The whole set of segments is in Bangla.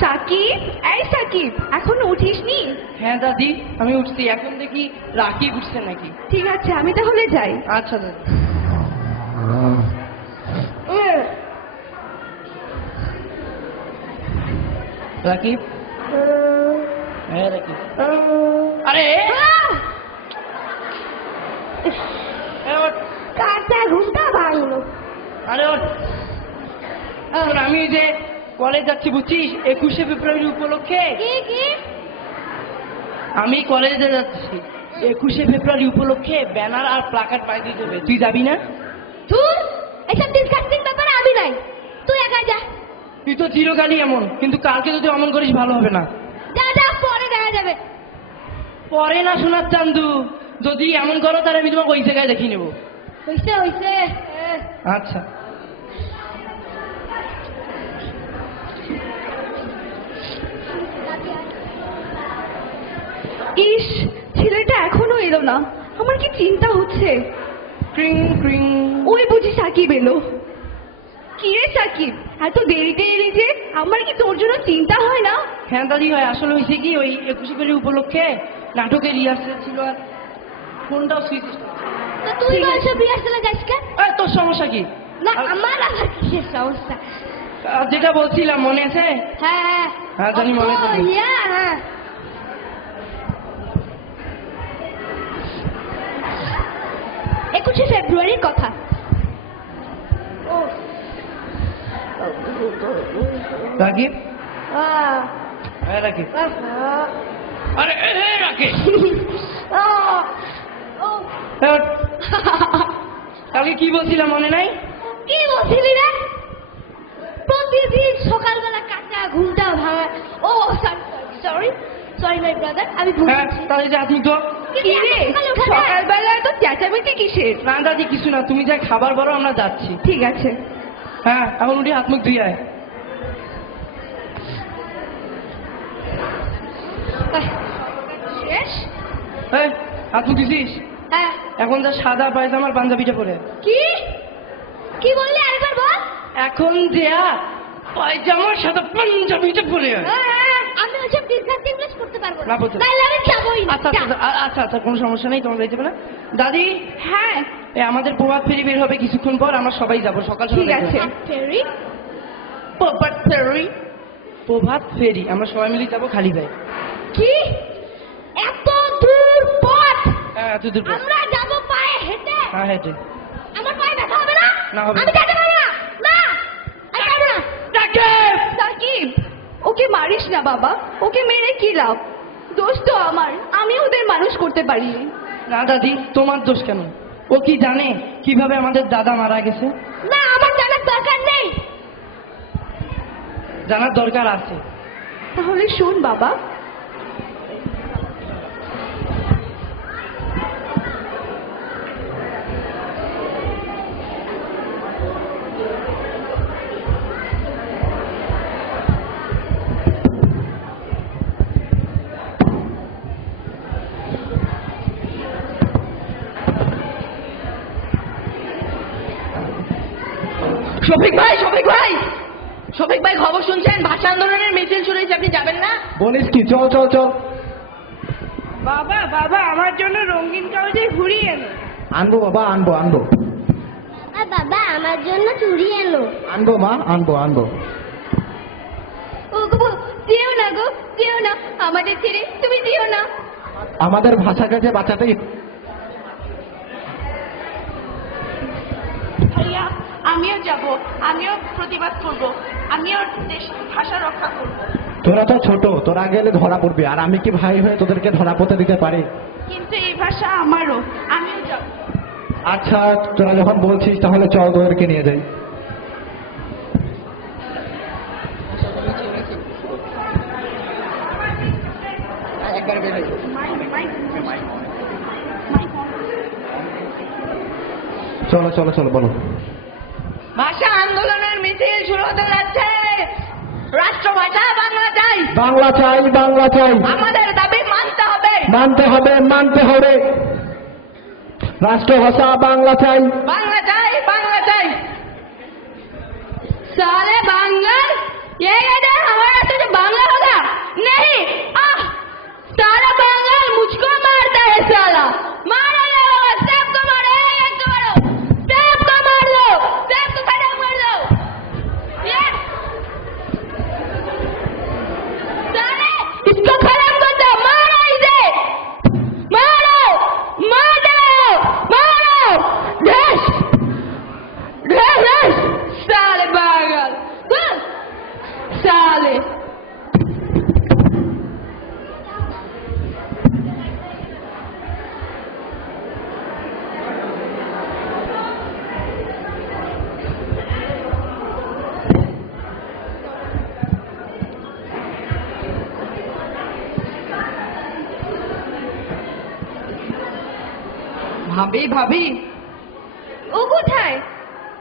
সাকিব, এই সাকিব, এখনো উঠিসনি? হ্যাঁ দাদি, আমি উঠছি। এখন দেখি রাকিব উঠছে নাকি। ঠিক আছে, আমি তাহলে যাই। আচ্ছা দাদি। রাকিব, হ্যাঁ রাকিব, আরে কাটা ঘুমটা ভাঙলো। আরে আমি যে কলেজ যাচ্ছি বুঝছিস, 21শে ফেব্রুয়ারি উপলক্ষে। আমি কলেজে যাচ্ছি 21শে ফেব্রুয়ারি উপলক্ষে ব্যানার আর প্লাকার্ড বাইরে দিয়ে দেবে। তুই যাবি না? তুই এসব ডিসকাস্টিং ব্যাপারে আমি নাই, তুই একা যা। তুই তো চিরকালই এমন, কিন্তু কালকে যদি অমন করিস ভালো হবে না। যা যা, পরে দেখা যাবে। পরে না শোনার চান্দু, যদি এমন করো তাহলে আমি তোমাকে ওই জায়গায় দেখি নেবো। হইছে হইছে। আচ্ছা। ইস, ছেলেটা এখনো এলো না, আমার কি চিন্তা হচ্ছে। ক্রিং ক্রিং। ওই বুঝি সাকিব এলো। কি রে সাকিব, এত দেরিতে এলি যে? আমার কি তোর জন্য চিন্তা হয় না? হ্যাঁ দাদি হয়। আসলে হয়েছে কি, ওই 21শে ফেব্রুয়ারি উপলক্ষে নাটকের রিহার্সেল ছিল আর ফোনটাও সুইচ। তো তুই বলছো রিহার্সেলে যাস কেন? তোর সমস্যা কি? না, আমার আবার কিসের সমস্যা? যেটা বলছিলাম মনে আছে? হ্যাঁ হ্যাঁ জানি, মনে আছে। হ্যাঁ, 21শে ফেব্রুয়ারির কথা। রাকিব, হ্যাঁ রাকিব, আরে রাকিব, কালকে কি বলছিলাম মনে নাই? কি বলছিলি রে? প্রতিদিন সকালবেলা কাঁচা ঘুমটা ভাঙা। ও সরি সরি মাই ব্রাদার, আমি ভুল করেছি। তাহলে যা তুই তো। কি রে, সকালবেলা তো চেঁচামেচি কিসের? না দাদি কিছু না, তুমি যা খাবার বলো আমরা যাচ্ছি। ঠিক আছে। হ্যাঁ এখন উঠি, হাত মুখ ধুই আয়। শেষ? হাত মুখ দিছিস? হ্যাঁ। এখন যা সাদা পায়জামার পাঞ্জাবিটা পরে। কি কি বললি, আরেকবার বল। এখন যা পায়জামার সাদা পাঞ্জাবিটা পরে। আমি ওইসব ডিসকাস্টিং ইংলিশ করতে পারবো না, না, বলতে তাহলে আমি যাবোই না। আচ্ছা আচ্ছা আচ্ছা, কোনো সমস্যা নেই, তোমরা যাবে না। দাদি, হ্যাঁ আমাদের প্রভাত ফেরি বের হবে কিছুক্ষণ পর, আমরা সবাই যাবো সকাল সকাল। ঠিক আছে। ফেরি? প্রভাত ফেরি, প্রভাত ফেরি আমরা সবাই মিলে যাবো খালি গায়ে। কি এত দূর পথ? হ্যাঁ এত দূর পর। আমরা যাবো পায়ে হেঁটে? হ্যাঁ হেঁটে। আমার পায়ে ব্যথা হবে না? না হবে। আমি যেতে পারবো না। না আমি পারবো না। সাকিব, সাকিব, ওকে মারিস না বাবা, ওকে মেরে কি লাভ? দোষ তো আমার, আমি ওদের মানুষ করতে পারিনি। না দাদি, তোমার দোষ কেন? ও কি জানে কিভাবে আমাদের দাদা মারা গেছে? না, আমার জানার দরকার নেই। জানার দরকার আছে। তাহলে শোন বাবা, শফিক ভাই, শফিক ভাই, শফিক ভাই খবর শুনছেন? ভাষা আন্দোলনের মিছিল শুরু হয়েছে, আপনি যাবেন না? বলিস কি? চল চল চল। বাবা বাবা, আমার জন্য রঙিন কাগজের ঘুড়ি এনো। আনবো বাবা, আনবো আনবো। আর বাবা, আমার জন্য চুড়ি এনো। আনবো মা, আনবো আনবো। ও গো, দিও না গো, দিও না, আমাদের ছেড়ে তুমি দিও না। আমাদের ভাষাকে যে বাঁচাতেই। ভাইয়া, আমিও যাব, আমিও প্রতিবাদ করব, আমিও দেশ ভাষা রক্ষা করব। তোরা তো ছোট, তোরা গেলে ধরা পড়বি, আর আমি কি ভাই হয়ে তোদেরকে ধরা পড়তে দিতে পারি? কিন্তু এই ভাষা আমারও, আমিও যাব। আচ্ছা তোরা যখন বলছিস তাহলে চল, তোদেরকে নিয়ে যাই। চলো চলো চলো, বলো। ভাষা আন্দোলনের মিছিল শুরু হতে যাচ্ছে। রাষ্ট্রভাষা বাংলা চাই, বাংলা চাই, বাংলা চাই। আমাদের দাবি মানতে হবে, মানতে হবে, মানতে হবে। রাষ্ট্রভাষা বাংলা চাই, বাংলা চাই, বাংলা চাই। साले बांगल, ये कहते हैं हमारे रास्ते से बांग्ला তাহলে। ভাবি ভাবি, ও কোথায়?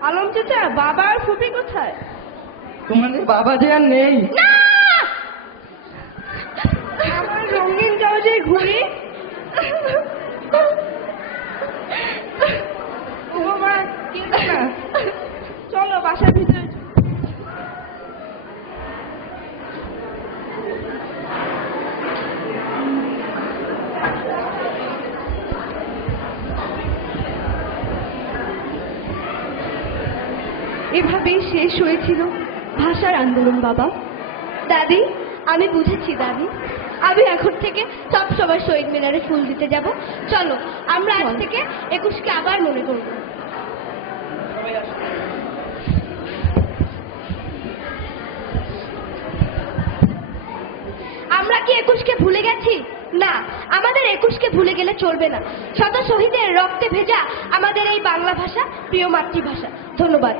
আলম চাচা, বাবা আর ফুপি কোথায়? তোমাদের বাবা যে আর নেই। না, আমার রঙিন কাগজের ঘুড়ি। ও মা, কেঁদো না, চলো বাসার ভিতরে। এভাবেই শেষ হয়েছিল ভাষার আন্দোলন বাবা। দাদি, আমি বুঝেছি দাদি। আমি এখন থেকে সব সময় শহীদ মিনারে ফুল দিতে যাব। চলো আমরা আজ থেকে 21কে আবার মনে করব। আমরা কি 21কে ভুলে গেছি? না, আমাদের 21কে ভুলে গেলে চলবে না। শত শহীদের রক্তে ভেজা আমাদের এই বাংলা ভাষা প্রিয় মাতৃভাষা। ধন্যবাদ।